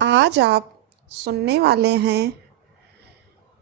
आज आप सुनने वाले हैं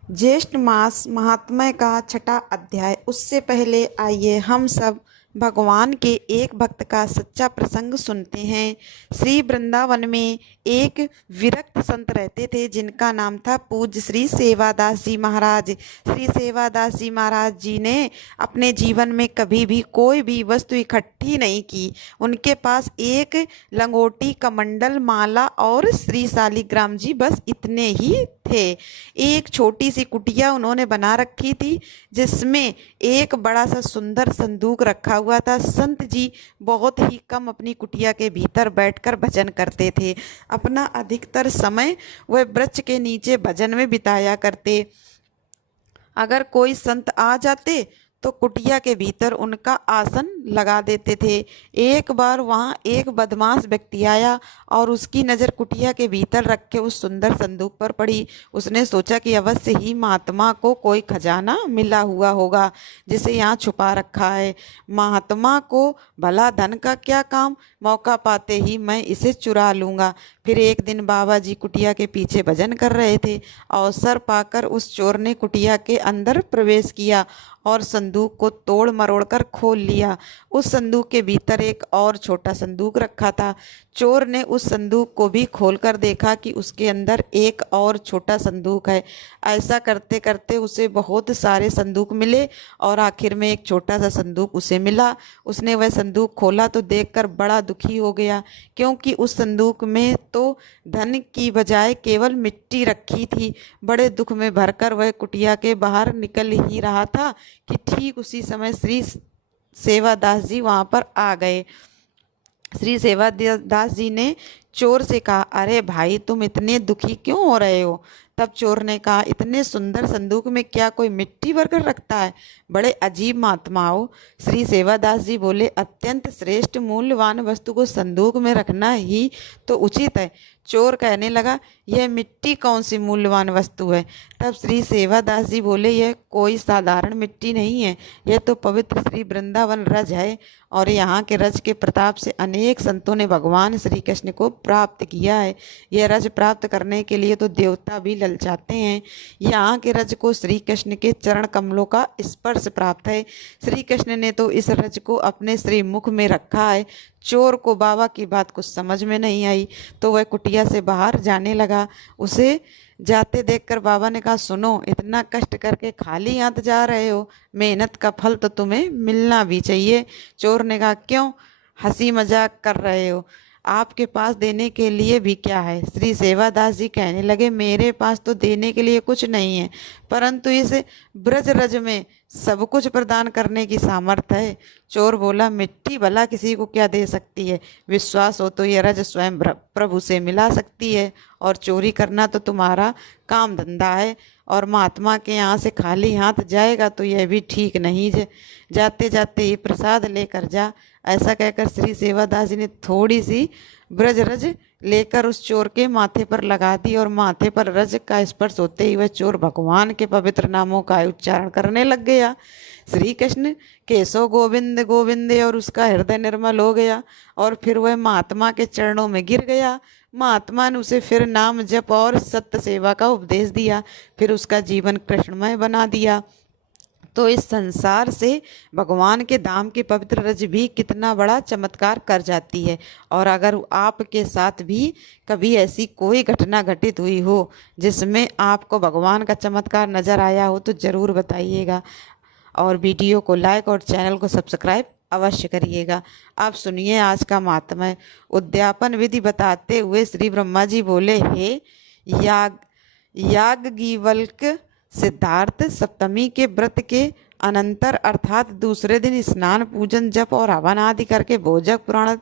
ज्येष्ठ मास महात्म्य का छठा अध्याय। उससे पहले आइए हम सब भगवान के एक भक्त का सच्चा प्रसंग सुनते हैं। श्री वृंदावन में एक विरक्त संत रहते थे जिनका नाम था पूज्य श्री सेवादास जी महाराज। श्री सेवादास जी महाराज जी ने अपने जीवन में कभी भी कोई भी वस्तु इकट्ठी नहीं की। उनके पास एक लंगोटी, कमंडल, माला और श्री शालिग्राम जी, बस इतने ही थे। एक छोटी सी कुटिया उन्होंने बना रखी थी जिसमें एक बड़ा सा सुंदर संदूक रखा हुआ था। संत जी बहुत ही कम अपनी कुटिया के भीतर बैठकर भजन करते थे। अपना अधिकतर समय वह वृक्ष के नीचे भजन में बिताया करते। अगर कोई संत आ जाते तो कुटिया के भीतर उनका आसन लगा देते थे। एक बार वहाँ एक बदमाश व्यक्ति आया और उसकी नज़र कुटिया के भीतर रखे उस सुंदर संदूक पर पड़ी। उसने सोचा कि अवश्य ही महात्मा को कोई खजाना मिला हुआ होगा जिसे यहाँ छुपा रखा है। महात्मा को भला धन का क्या काम, मौका पाते ही मैं इसे चुरा लूँगा। फिर एक दिन बाबा जी कुटिया के पीछे भजन कर रहे थे। अवसर पाकर उस चोर ने कुटिया के अंदर प्रवेश किया और संदूक को तोड़ मरोड़ कर खोल लिया। उस संदूक के भीतर एक और छोटा संदूक रखा था। चोर ने उस संदूक को भी खोलकर देखा कि उसके अंदर एक और छोटा संदूक है। ऐसा करते करते उसे बहुत सारे संदूक मिले और आखिर में एक छोटा सा संदूक उसे मिला। उसने वह संदूक खोला तो देखकर बड़ा दुखी हो गया, क्योंकि उस संदूक में तो धन की बजाय केवल मिट्टी रखी थी। बड़े दुख में भरकर वह कुटिया के बाहर निकल ही रहा था कि ठीक उसी समय श्री सेवादास जी वहाँ पर आ गए। श्री सेवादास जी ने चोर से कहा, अरे भाई, तुम इतने दुखी क्यों हो रहे हो? तब चोर ने कहा, इतने सुंदर संदूक में क्या कोई मिट्टी भरकर रखता है? बड़े अजीब महात्मा हो। श्री सेवादास जी बोले, अत्यंत श्रेष्ठ मूल्यवान वस्तु को संदूक में रखना ही तो उचित है। चोर कहने लगा, यह मिट्टी कौन सी मूल्यवान वस्तु है? तब श्री सेवादास जी बोले, यह कोई साधारण मिट्टी नहीं है, यह तो पवित्र श्री वृंदावन रज है और यहाँ के रज के प्रताप से अनेक संतों ने भगवान श्री कृष्ण को प्राप्त किया है। यह रज प्राप्त करने के लिए तो देवता भी ललचाते हैं। यहाँ के रज को श्री कृष्ण के चरण कमलों का स्पर्श प्राप्त है। श्री कृष्ण ने तो इस रज को अपने श्री मुख में रखा है। चोर को बाबा की बात कुछ समझ में नहीं आई तो वह कुटिया से बाहर जाने लगा। उसे जाते देखकर बाबा ने कहा, सुनो, इतना कष्ट करके खाली हाथ जा रहे हो, मेहनत का फल तो तुम्हें मिलना भी चाहिए। चोर ने कहा, क्यों हंसी मजाक कर रहे हो? आपके पास देने के लिए भी क्या है? श्री सेवादास जी कहने लगे, मेरे पास तो देने के लिए कुछ नहीं है, परंतु इस ब्रज रज में सब कुछ प्रदान करने की सामर्थ्य है। चोर बोला, मिट्टी भला किसी को क्या दे सकती है? विश्वास हो तो यह रज स्वयं प्रभु से मिला सकती है, और चोरी करना तो तुम्हारा काम धंधा है, और महात्मा के यहाँ से खाली हाथ जाएगा तो यह भी ठीक नहीं। जाते जाते ही प्रसाद लेकर जा। ऐसा कहकर श्री सेवादास जी ने थोड़ी सी ब्रज रज लेकर उस चोर के माथे पर लगा दी, और माथे पर रज का स्पर्श होते ही वह चोर भगवान के पवित्र नामों का उच्चारण करने लग गया। श्री कृष्ण केशव गोविंद गोविंद, और उसका हृदय निर्मल हो गया और फिर वह महात्मा के चरणों में गिर गया। महात्मा ने उसे फिर नाम जप और सत्य सेवा का उपदेश दिया, फिर उसका जीवन कृष्णमय बना दिया। तो इस संसार से भगवान के धाम की पवित्र रज भी कितना बड़ा चमत्कार कर जाती है। और अगर आपके साथ भी कभी ऐसी कोई घटना घटित हुई हो जिसमें आपको भगवान का चमत्कार नजर आया हो तो ज़रूर बताइएगा, और वीडियो को लाइक और चैनल को सब्सक्राइब अवश्य करिएगा। आप सुनिए आज का महात्म्य। उद्यापन विधि बताते हुए श्री ब्रह्मा जी बोले, हे याज्ञवल्क्य, सिद्धार्थ, सप्तमी के व्रत के अनंतर अर्थात दूसरे दिन स्नान, पूजन, जप और हवन आदि करके भोजक, पुराण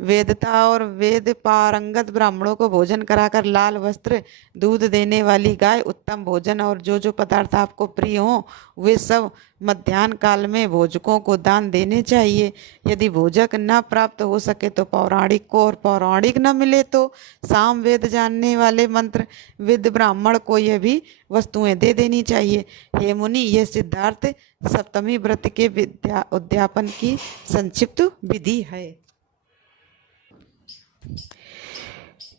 वेदता और वेद पारंगत ब्राह्मणों को भोजन कराकर लाल वस्त्र, दूध देने वाली गाय, उत्तम भोजन और जो जो पदार्थ आपको प्रिय हों वे सब मध्याह्न काल में भोजकों को दान देने चाहिए। यदि भोजक न प्राप्त हो सके तो पौराणिक को, और पौराणिक न मिले तो साम वेद जानने वाले मंत्र विद ब्राह्मण को यह भी वस्तुएं दे देनी चाहिए। हे मुनि, यह सिद्धार्थ सप्तमी व्रत के उद्यापन की संक्षिप्त विधि है।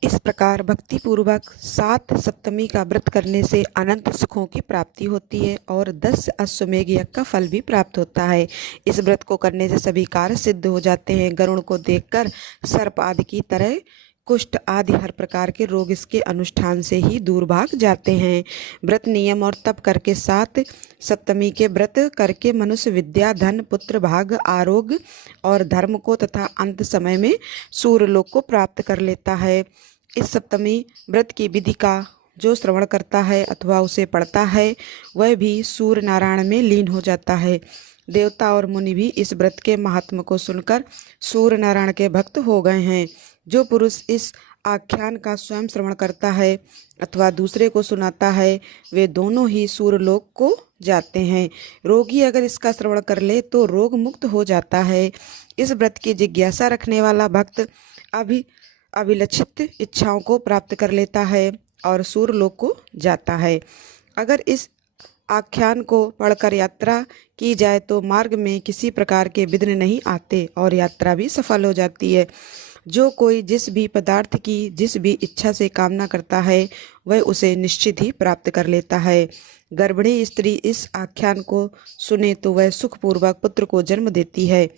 इस प्रकार भक्ति पूर्वक 7 सप्तमी का व्रत करने से अनंत सुखों की प्राप्ति होती है और 10 अश्वमेघ यज्ञ का फल भी प्राप्त होता है। इस व्रत को करने से सभी कार्य सिद्ध हो जाते हैं। गरुड़ को देखकर सर्प आदि की तरह कुष्ठ आदि हर प्रकार के रोग इसके अनुष्ठान से ही दूर भाग जाते हैं। व्रत नियम और तप करके 7 सप्तमी के व्रत करके मनुष्य विद्या, धन, पुत्र, भाग, आरोग्य और धर्म को तथा अंत समय में सूर्यलोक को प्राप्त कर लेता है। इस सप्तमी व्रत की विधि का जो श्रवण करता है अथवा उसे पढ़ता है वह भी सूर्य नारायण में लीन हो जाता है। देवता और मुनि भी इस व्रत के महात्म को सुनकर सूर्य नारायण के भक्त हो गए हैं। जो पुरुष इस आख्यान का स्वयं श्रवण करता है अथवा दूसरे को सुनाता है वे दोनों ही सूर्यलोक को जाते हैं। रोगी अगर इसका श्रवण कर ले तो रोग मुक्त हो जाता है। इस व्रत की जिज्ञासा रखने वाला भक्त अभिलषित इच्छाओं को प्राप्त कर लेता है और सूर्यलोक को जाता है। अगर इस आख्यान को पढ़कर यात्रा की जाए तो मार्ग में किसी प्रकार के विघ्न नहीं आते और यात्रा भी सफल हो जाती है। जो कोई जिस भी पदार्थ की जिस भी इच्छा से कामना करता है वह उसे निश्चित ही प्राप्त कर लेता है। गर्भिणी स्त्री इस आख्यान को सुने तो वह सुखपूर्वक पुत्र को जन्म देती है।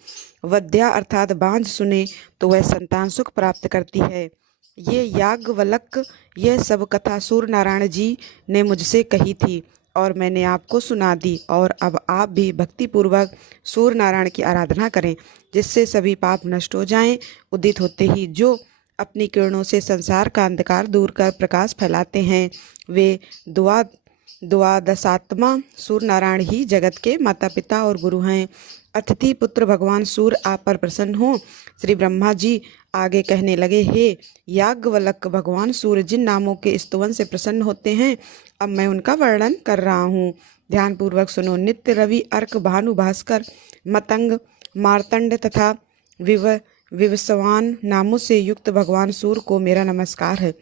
वध्या अर्थात बांझ सुने तो वह संतान सुख प्राप्त करती है। ये याज्ञवल्क्य यह सब कथा सूर्य नारायण जी ने मुझसे कही थी और मैंने आपको सुना दी और अब आप भी भक्ति पूर्वक सूर्य नारायण की आराधना करें जिससे सभी पाप नष्ट हो जाएं। उदित होते ही जो अपनी किरणों से संसार का अंधकार दूर कर प्रकाश फैलाते हैं वे द्वादशात्मा सूर्य नारायण ही जगत के माता पिता और गुरु हैं। अतिथि पुत्र भगवान सूर्य आप पर प्रसन्न हो। श्री ब्रह्मा जी आगे कहने लगे, हे याज्ञवल्क्य, भगवान सूर्य जिन नामों के स्तवन से प्रसन्न होते हैं अब मैं उनका वर्णन कर रहा हूँ। ध्यान पूर्वक सुनो। नित्य, रवि, अर्क, भानु, भास्कर, मतंग, मार्तंड तथा विवस्वान नामों से युक्त भगवान सूर्य को मेरा नमस्कार है।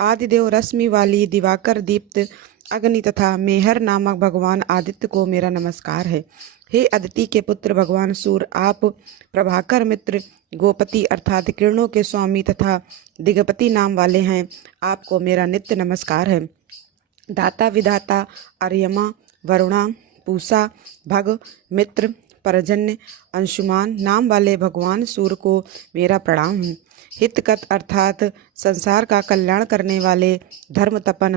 आदिदेव, रश्मि वाली, दिवाकर, दीप्त, अग्नि तथा मेहर नामक भगवान आदित्य को मेरा नमस्कार है। हे अदिति के पुत्र भगवान सूर्य, आप प्रभाकर मित्र, गोपति अर्थात किरणों के स्वामी तथा दिगपति नाम वाले हैं। आपको मेरा नित्य नमस्कार है। दाता विधाता, अर्यमा, वरुणा, पूषा, भग, मित्र, परजन्य, अंशुमान नाम वाले भगवान सूर्य को मेरा प्रणाम है। हितकत अर्थात संसार का कल्याण करने वाले, धर्म तपन,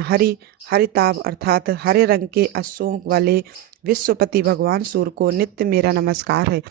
हरिताभ अर्थात हरे रंग के अश्वों वाले विश्वपति भगवान सूर्य को नित्य मेरा नमस्कार है।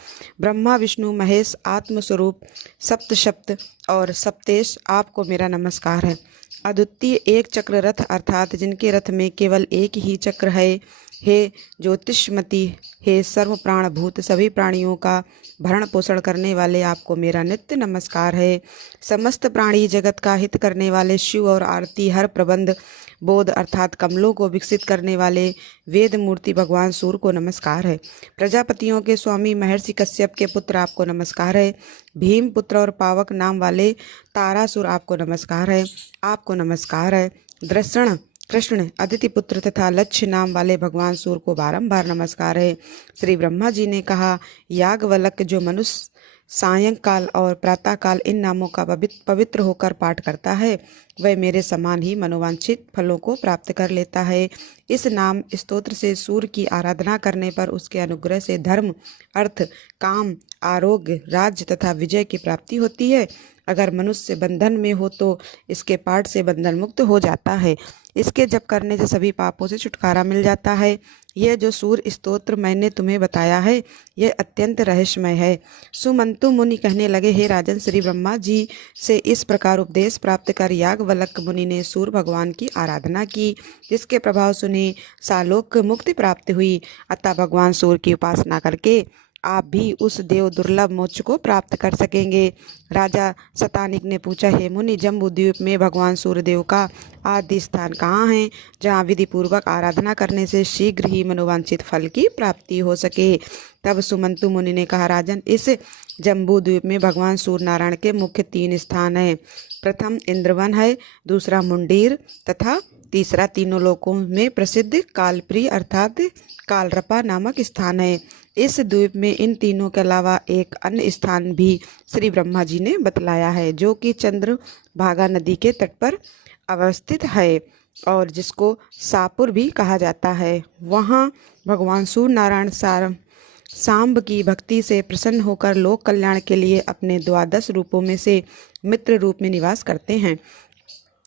ब्रह्मा, विष्णु, महेश, आत्मस्वरूप, सप्त और सप्तेश आपको मेरा नमस्कार है। अद्वितीय एक चक्र रथ अर्थात जिनके रथ में केवल एक ही चक्र है। हे ज्योतिषमती, हे सर्व प्राणभूत सभी प्राणियों का भरण पोषण करने वाले, आपको मेरा नित्य नमस्कार है। समस्त प्राणी जगत का हित करने वाले शिव और आरती हर प्रबंध बोध अर्थात कमलों को विकसित करने वाले वेद मूर्ति भगवान सूर्य को नमस्कार है। प्रजापतियों के स्वामी महर्षि कश्यप के पुत्र आपको नमस्कार है। भीम पुत्र और पावक नाम वाले तारासुर आपको नमस्कार है। आपको नमस्कार है। दृषण, कृष्ण, अदिति पुत्र तथा लक्ष्य नाम वाले भगवान सूर्य को बारंबार नमस्कार है। श्री ब्रह्मा जी ने कहा, याज्ञवल्क्य जो मनुष्य सायंकाल और प्रातःकाल इन नामों का पवित्र होकर पाठ करता है वह मेरे समान ही मनोवांछित फलों को प्राप्त कर लेता है। इस नाम स्तोत्र से सूर्य की आराधना करने पर उसके अनुग्रह से धर्म, अर्थ, काम, आरोग्य, राज्य तथा विजय की प्राप्ति होती है। अगर मनुष्य बंधन में हो तो इसके पाठ से बंधन मुक्त हो जाता है। इसके जप करने से सभी पापों से छुटकारा मिल जाता है। यह जो सूर्य स्तोत्र मैंने तुम्हें बताया है यह अत्यंत रहस्यमय है। सुमंतु मुनि कहने लगे, हे राजन, श्री ब्रह्मा जी से इस प्रकार उपदेश प्राप्त कर याज्ञवल्क्य मुनि ने सूर्य भगवान की आराधना की, जिसके प्रभाव सुने सालोक मुक्ति प्राप्त हुई। अतः भगवान सूर्य की उपासना करके आप भी उस देव दुर्लभ मोक्ष को प्राप्त कर सकेंगे। राजा शतानिक ने पूछा, हे मुनि, जम्बू द्वीप में भगवान सूर्यदेव का आदि स्थान कहाँ है जहाँ विधि पूर्वक आराधना करने से शीघ्र ही मनोवांछित फल की प्राप्ति हो सके। तब सुमंतु मुनि ने कहा, राजन, इस जम्बू द्वीप में भगवान सूर्य नारायण के मुख्य 3 स्थान हैं। प्रथम इंद्रवन है, दूसरा मुंडीर तथा तीसरा तीनों लोकों में प्रसिद्ध कालप्री अर्थात कालरपा नामक स्थान है। इस द्वीप में इन तीनों के अलावा एक अन्य स्थान भी श्री ब्रह्मा जी ने बतलाया है, जो कि चंद्रभागा नदी के तट पर अवस्थित है और जिसको सापुर भी कहा जाता है। वहाँ भगवान सूर्य नारायण सांब की भक्ति से प्रसन्न होकर लोक कल्याण के लिए अपने 12 रूपों में से मित्र रूप में निवास करते हैं।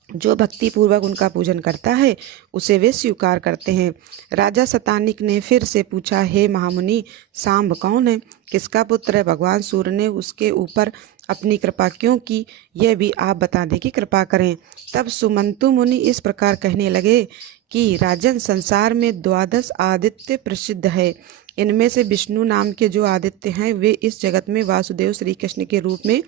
जो भक्ति पूर्वक उनका पूजन करता है उसे वे स्वीकार करते हैं। राजा शतानिक ने फिर से पूछा, हे महामुनि, सांब कौन है, किसका पुत्र है? भगवान सूर्य ने उसके ऊपर अपनी कृपा क्यों की, यह भी आप बता दें कि कृपा करें। तब सुमंतु मुनि इस प्रकार कहने लगे कि राजन, संसार में 12 आदित्य प्रसिद्ध है। इनमें से विष्णु नाम के जो आदित्य हैं वे इस जगत में वासुदेव श्री कृष्ण के रूप में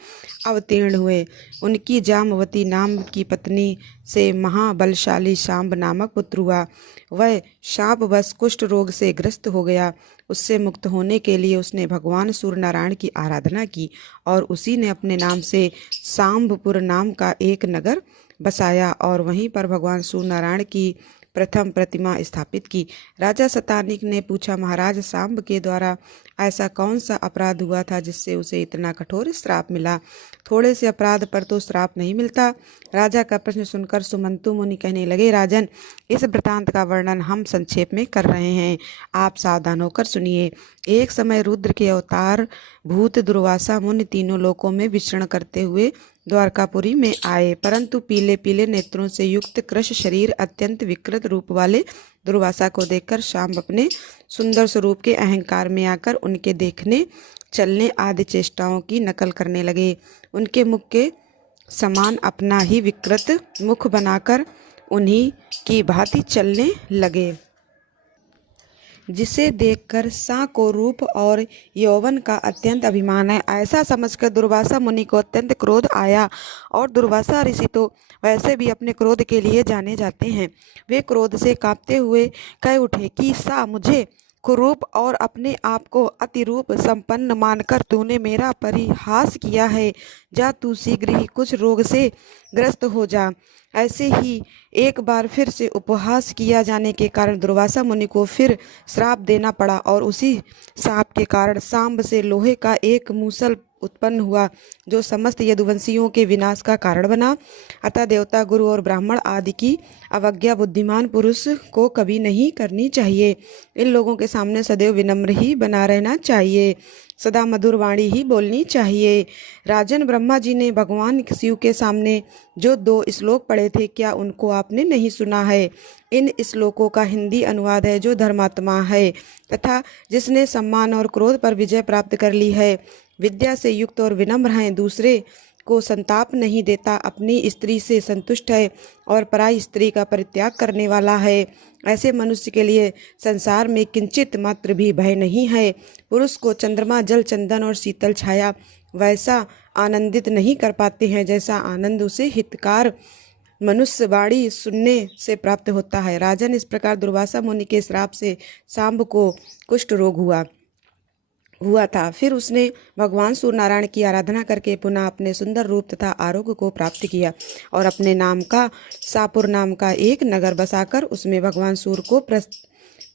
अवतीर्ण हुए। उनकी जामवती नाम की पत्नी से महाबलशाली शांब नामक पुत्र हुआ। वह शापवश कुष्ठ रोग से ग्रस्त हो गया। उससे मुक्त होने के लिए उसने भगवान सूर्य नारायण की आराधना की और उसी ने अपने नाम से सांबपुर नाम का एक नगर बसाया और वहीं पर भगवान सूर्य नारायण की प्रथम प्रतिमा स्थापित की। राजा शतानिक ने पूछा, महाराज, सांब के द्वारा ऐसा कौन सा अपराध हुआ था जिससे उसे इतना कठोर श्राप मिला? थोड़े से अपराध पर तो श्राप नहीं मिलता। राजा का प्रश्न सुनकर सुमंतु मुनि कहने लगे, राजन, इस वृतांत का वर्णन हम संक्षेप में कर रहे हैं, आप सावधान होकर सुनिए। एक समय रुद्र के अवतार भूत दुर्वासा मुनि तीनों लोकों में विचरण करते हुए द्वारकापुरी में आए, परंतु पीले पीले नेत्रों से युक्त कृश शरीर अत्यंत विकृत रूप वाले दुर्वासा को देखकर शाम अपने सुंदर स्वरूप के अहंकार में आकर उनके देखने, चलने आदि चेष्टाओं की नकल करने लगे। उनके मुख के समान अपना ही विकृत मुख बनाकर उन्हीं की भांति चलने लगे, जिसे देखकर सा को रूप और यौवन का अत्यंत अभिमान है। ऐसा समझकर दुर्वासा मुनि को अत्यंत क्रोध आया और दुर्वासा ऋषि तो वैसे भी अपने क्रोध के लिए जाने जाते हैं। वे क्रोध से कांपते हुए कह उठे कि सा, मुझे कुरूप और अपने आप को अतिरूप संपन्न मानकर तूने मेरा परिहास किया है। जा, तू शीघ्र ही कुछ रोग से ग्रस्त हो जा। ऐसे ही एक बार फिर से उपहास किया जाने के कारण दुर्वासा मुनि को फिर श्राप देना पड़ा और उसी श्राप के कारण सांब से लोहे का एक मूसल उत्पन्न हुआ, जो समस्त यदुवंशियों के विनाश का कारण बना। अतः देवता, गुरु और ब्राह्मण आदि की अवज्ञा बुद्धिमान पुरुष को कभी नहीं करनी चाहिए। इन लोगों के सामने सदैव विनम्र ही बना रहना चाहिए, सदा मधुर वाणी ही बोलनी चाहिए। राजन, ब्रह्मा जी ने भगवान शिव के सामने जो 2 श्लोक पढ़े थे, क्या उनको आपने नहीं सुना है? इन श्लोकों का हिंदी अनुवाद है, जो धर्मात्मा है तथा जिसने सम्मान और क्रोध पर विजय प्राप्त कर ली है, विद्या से युक्त और विनम्र है, दूसरे को संताप नहीं देता, अपनी स्त्री से संतुष्ट है और पराई स्त्री का परित्याग करने वाला है, ऐसे मनुष्य के लिए संसार में किंचित मात्र भी भय नहीं है। पुरुष को चंद्रमा, जल, चंदन और शीतल छाया वैसा आनंदित नहीं कर पाते हैं जैसा आनंद उसे हितकार मनुष्य वाणी सुनने से प्राप्त होता है। राजन, इस प्रकार दुर्वासा मुनि के श्राप से सांब को कुष्ठ रोग हुआ था। फिर उसने भगवान सूर्य नारायण की आराधना करके पुनः अपने सुंदर रूप तथा आरोग्य को प्राप्त किया और अपने नाम का सापुर नाम का एक नगर बसाकर उसमें भगवान सूर्य को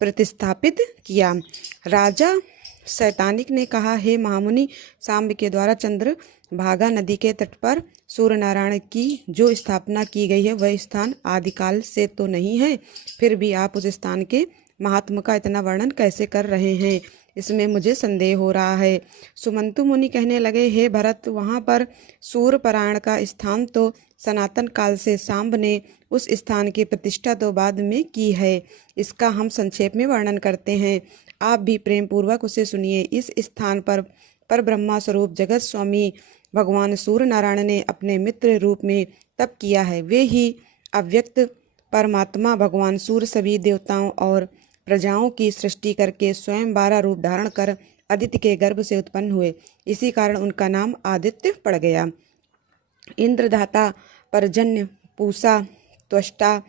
प्रतिस्थापित किया। राजा शैतानिक ने कहा, हे महामुनि, सांब के द्वारा चंद्रभागा नदी के तट पर सूर्य नारायण की जो स्थापना की गई है वह स्थान आदिकाल से तो नहीं है, फिर भी आप उस स्थान के महात्मा का इतना वर्णन कैसे कर रहे हैं, इसमें मुझे संदेह हो रहा है। सुमंतु मुनि कहने लगे, हे भरत, वहाँ पर सूर्य परायण का स्थान तो सनातन काल से सांब ने उस स्थान की प्रतिष्ठा तो बाद में की है, इसका हम संक्षेप में वर्णन करते हैं, आप भी प्रेम पूर्वक उसे सुनिए। इस स्थान पर ब्रह्मा स्वरूप जगत स्वामी भगवान सूर्य नारायण ने अपने मित्र रूप में तप किया है। वे ही अव्यक्त परमात्मा भगवान सूर्य सभी देवताओं और प्रजाओं की सृष्टि करके स्वयं 12 रूप धारण कर आदित्य के गर्भ से उत्पन्न हुए, इसी कारण उनका नाम आदित्य पड़ गया। इंद्रधाता, परजन्य, पूषा, त्वष्टा,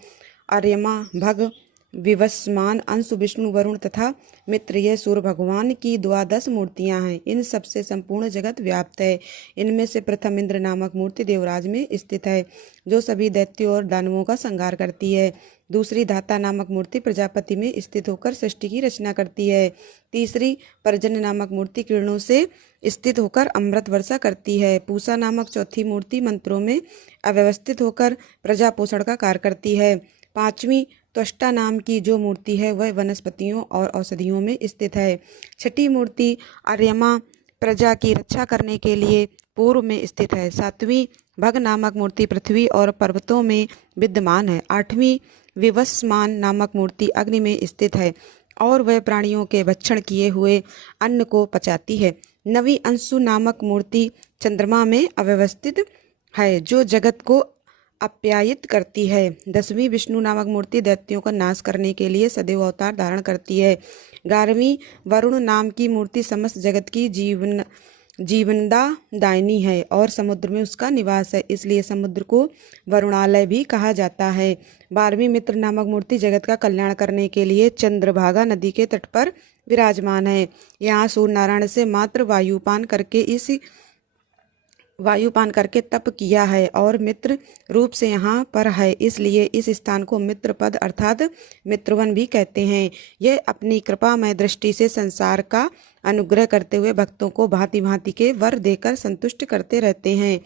अर्यमा, भग, विवस्वान, अंशु, विष्णु, वरुण तथा मित्र, ये सूर्य भगवान की 12 मूर्तियां हैं। इन सबसे संपूर्ण जगत व्याप्त है। इनमें से प्रथम इंद्र नामक मूर्ति देवराज में स्थित है, जो सभी दैत्यों और दानवों का संहार करती है। दूसरी धाता नामक मूर्ति प्रजापति में स्थित होकर सृष्टि की रचना करती है। तीसरी पर्जन्य नामक मूर्ति किरणों से स्थित होकर अमृत वर्षा करती है। पूषा नामक चौथी मूर्ति मंत्रों में अव्यवस्थित होकर प्रजा पोषण का कार्य करती है। पांचवी त्वष्टा नाम की जो मूर्ति है वह वनस्पतियों और औषधियों में स्थित है। छठी मूर्ति आर्यमा प्रजा की रक्षा करने के लिए पूर्व में स्थित है। सातवीं भग नामक मूर्ति पृथ्वी और पर्वतों में विद्यमान है। आठवीं विवस्मान नामक मूर्ति अग्नि में स्थित है और वह प्राणियों के भक्षण किए हुए अन्न को पचाती है। नवीं अंशु नामक मूर्ति चंद्रमा में अव्यवस्थित है, जो जगत को आप्यायित करती है। 10वीं विष्णु नामक मूर्ति दैत्यों का नाश करने के लिए सदैव अवतार धारण करती है। 11वीं वरुण नाम की मूर्ति समस्त जगत की जीवनदा दायिनी है और समुद्र में उसका निवास है, इसलिए समुद्र को वरुणालय भी कहा जाता है। 12वीं मित्र नामक मूर्ति जगत का कल्याण करने के लिए चंद्रभागा नदी के तट पर विराजमान है। यहाँ सूर्य नारायण से मात्र वायुपान करके तप किया है और मित्र रूप से यहाँ पर है, इसलिए इस स्थान को मित्र पद अर्थात मित्रवन भी कहते हैं। यह अपनी कृपामय दृष्टि से संसार का अनुग्रह करते हुए भक्तों को भांति भांति के वर देकर संतुष्ट करते रहते हैं।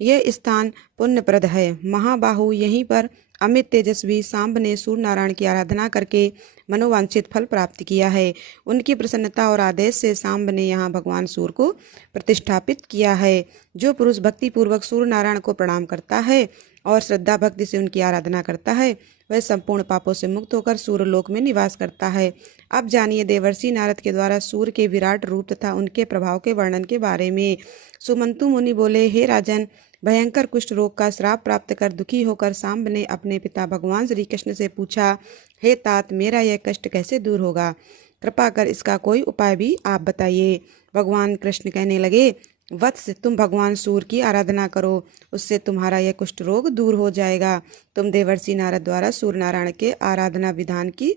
यह स्थान पुण्यप्रद है। महाबाहु, यहीं पर अमित तेजस्वी सांब ने सूर्य नारायण की आराधना करके मनोवांछित फल प्राप्त किया है। उनकी प्रसन्नता और आदेश से सांब ने यहाँ भगवान सूर्य को प्रतिष्ठापित किया है। जो पुरुष भक्ति पूर्वक सूर्य नारायण को प्रणाम करता है और श्रद्धा भक्ति से उनकी आराधना करता है, वह संपूर्ण पापों से मुक्त होकर सूर्य लोक में निवास करता है। अब जानिए देवर्षि नारद के द्वारा सूर्य के विराट रूप तथा उनके प्रभाव के वर्णन के बारे में। सुमंतु मुनि बोले, हे राजन, भयंकर कुष्ठ रोग का श्राप प्राप्त कर दुखी होकर सांब ने अपने पिता भगवान श्री कृष्ण से पूछा, हे तात, मेरा यह कष्ट कैसे दूर होगा? कृपा कर इसका कोई उपाय भी आप बताइए। भगवान कृष्ण कहने लगे, वत्स, तुम भगवान सूर्य की आराधना करो, उससे तुम्हारा यह कुष्ठ रोग दूर हो जाएगा। तुम देवर्षि नारद द्वारा सूर्य नारायण के आराधना विधान की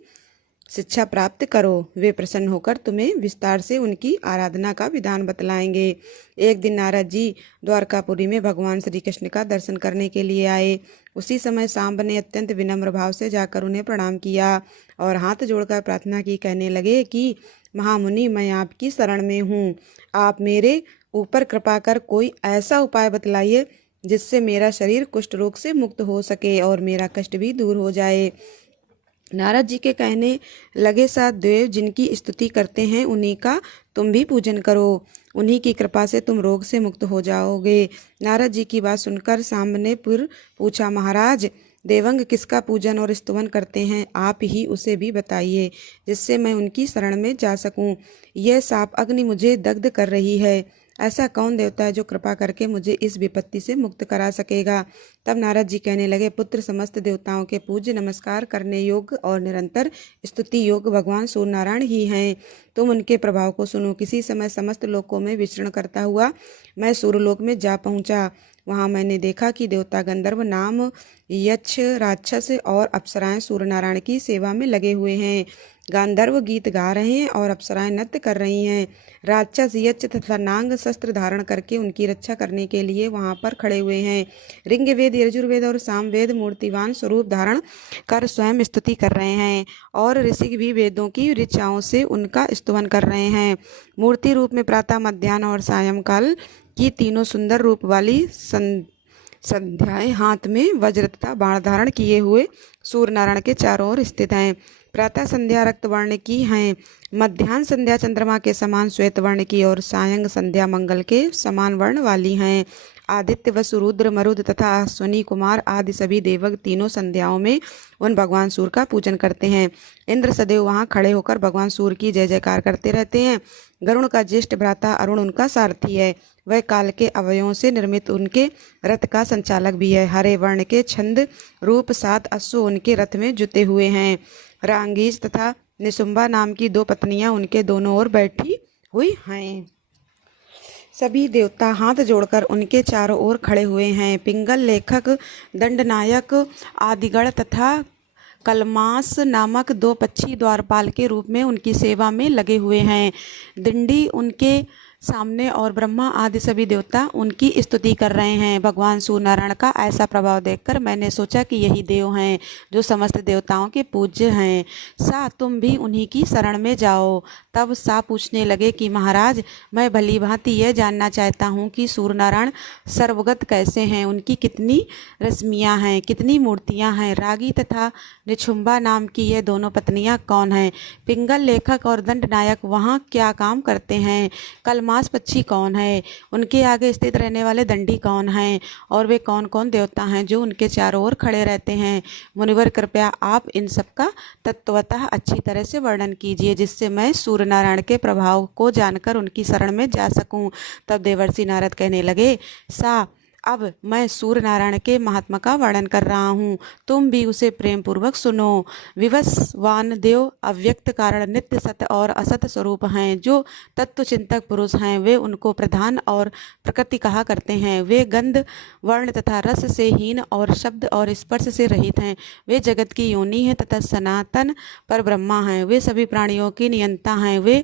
शिक्षा प्राप्त करो, वे प्रसन्न होकर तुम्हें विस्तार से उनकी आराधना का विधान बतलाएंगे। एक दिन नारद जी द्वारकापुरी में भगवान श्री कृष्ण का दर्शन करने के लिए आए। उसी समय सांब ने अत्यंत विनम्र भाव से जाकर उन्हें प्रणाम किया और हाथ जोड़कर प्रार्थना की। कहने लगे कि महामुनि, मैं आपकी शरण में हूँ, आप मेरे ऊपर कृपा कर कोई ऐसा उपाय बतलाइए जिससे मेरा शरीर कुष्ठ रोग से मुक्त हो सके और मेरा कष्ट भी दूर हो जाए। नारद जी के कहने लगे, सदेव जिनकी स्तुति करते हैं उन्हीं का तुम भी पूजन करो, उन्हीं की कृपा से तुम रोग से मुक्त हो जाओगे। नारद जी की बात सुनकर सांब ने फिर पूछा, महाराज, देवंग किसका पूजन और स्तुवन करते हैं? आप ही उसे भी बताइए जिससे मैं उनकी शरण में जा सकूं। यह साप अग्नि मुझे दग्ध कर रही है। ऐसा कौन देवता है जो कृपा करके मुझे इस विपत्ति से मुक्त करा सकेगा? तब नारद जी कहने लगे, पुत्र, समस्त देवताओं के पूज्य, नमस्कार करने योग्य और निरंतर स्तुति योग्य भगवान सूर्य नारायण ही हैं। तुम उनके प्रभाव को सुनो। किसी समय समस्त लोकों में विचरण करता हुआ मैं सूर्यलोक में जा पहुंचा। वहां मैंने देखा कि देवता, गंधर्व, नाम, यक्ष, राक्षस और अप्सराएं सूर्य नारायण की सेवा में लगे हुए हैं। गांधर्व गीत गा रहे हैं और अप्सराएं नृत्य कर रही हैं। राक्षस, यक्ष तथा नांग शस्त्र धारण करके उनकी रक्षा करने के लिए वहां पर खड़े हुए हैं। ऋग्वेद, यजुर्वेद और सामवेद मूर्तिवान स्वरूप धारण कर स्वयं स्तुति कर रहे हैं और ऋषि भी वेदों की ऋचाओं से उनका स्तुवन कर रहे हैं। मूर्ति रूप में प्रातः, मध्याह्न और सायंकाल की तीनों सुंदर रूप वाली संध्याएं हाथ में वज्र तथा बाण धारण किए हुए सूर्य नारायण के चारों ओर स्थित हैं। प्रातः संध्या रक्त वर्ण की हैं, मध्याह्न संध्या चंद्रमा के समान श्वेत वर्ण की और सायं संध्या मंगल के समान वर्ण वाली हैं। आदित्य, वसु, रुद्र, मरुद तथा अश्वनी कुमार आदि सभी देवग तीनों संध्याओं में उन भगवान सूर्य का पूजन करते हैं। इंद्र सदैव वहां खड़े होकर भगवान सूर्य की जय जयकार करते रहते हैं। गरुण का ज्येष्ठ भ्राता अरुण उनका सारथी है। वह काल के अवयवों से निर्मित उनके रथ का संचालक भी है। हरे वर्ण के छंद रूप 7 अश्व उनके रथ में जुते हुए हैं। रांगीज तथा निसुम्बा नाम की 2 पत्नियां उनके दोनों ओर बैठी हुई हैं। सभी देवता हाथ जोड़कर उनके चारों ओर खड़े हुए हैं। पिंगल, लेखक, दंडनायक, आदिगण तथा कलमास नामक 2 पक्षी द्वारपाल के रूप में उनकी सेवा में लगे हुए हैं। दिंडी उनके सामने और ब्रह्मा आदि सभी देवता उनकी स्तुति कर रहे हैं। भगवान सूर्य नारायण का ऐसा प्रभाव देखकर मैंने सोचा कि यही देव हैं जो समस्त देवताओं के पूज्य हैं। सा तुम भी उन्हीं की शरण में जाओ। तब सा पूछने लगे कि महाराज, मैं भली भांति यह जानना चाहता हूँ कि सूर्य नारायण सर्वगत कैसे हैं, उनकी कितनी रश्मियाँ हैं, कितनी मूर्तियाँ हैं, रागी तथा निछुम्बा नाम की ये दोनों पत्नियाँ कौन हैं, पिंगल लेखक और दंड नायक वहाँ क्या काम करते हैं, कलमास पक्षी कौन है, उनके आगे स्थित रहने वाले दंडी कौन हैं, और वे कौन कौन देवता हैं जो उनके चारों ओर खड़े रहते हैं। मुनिवर कृपया आप इन सब का तत्वतः अच्छी तरह से वर्णन कीजिए, जिससे मैं सूर्य नारायण के प्रभाव को जानकर उनकी शरण में जा सकूं। तब देवर्षि नारद कहने लगे, सा अब मैं सूर्य नारायण के महात्मा का वर्णन कर रहा हूँ, तुम भी उसे प्रेम पूर्वक सुनो। विवस्वान देव अव्यक्त कारण नित्य सत और असत स्वरूप हैं। जो तत्व चिंतक पुरुष हैं वे उनको प्रधान और प्रकृति कहा करते हैं। वे गंध वर्ण तथा रस से हीन और शब्द और स्पर्श से रहित हैं। वे जगत की योनि हैं तथा सनातन पर ब्रह्मा हैं। वे सभी प्राणियों की नियंता हैं। वे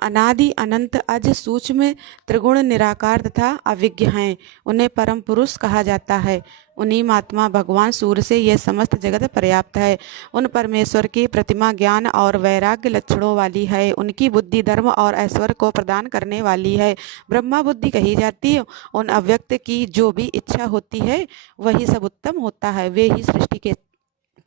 अनादि अनंत अज सूक्ष्म त्रिगुण निराकार तथा अविज्ञ हैं। उन्हें परम पुरुष कहा जाता है। उन्हीं महात्मा भगवान सूर्य से यह समस्त जगत पर्याप्त है। उन परमेश्वर की प्रतिमा ज्ञान और वैराग्य लक्षणों वाली है। उनकी बुद्धि धर्म और ऐश्वर्य को प्रदान करने वाली है। ब्रह्मा बुद्धि कही जाती है। उन अव्यक्त की जो भी इच्छा होती है वही सब उत्तम होता है। वे ही सृष्टि के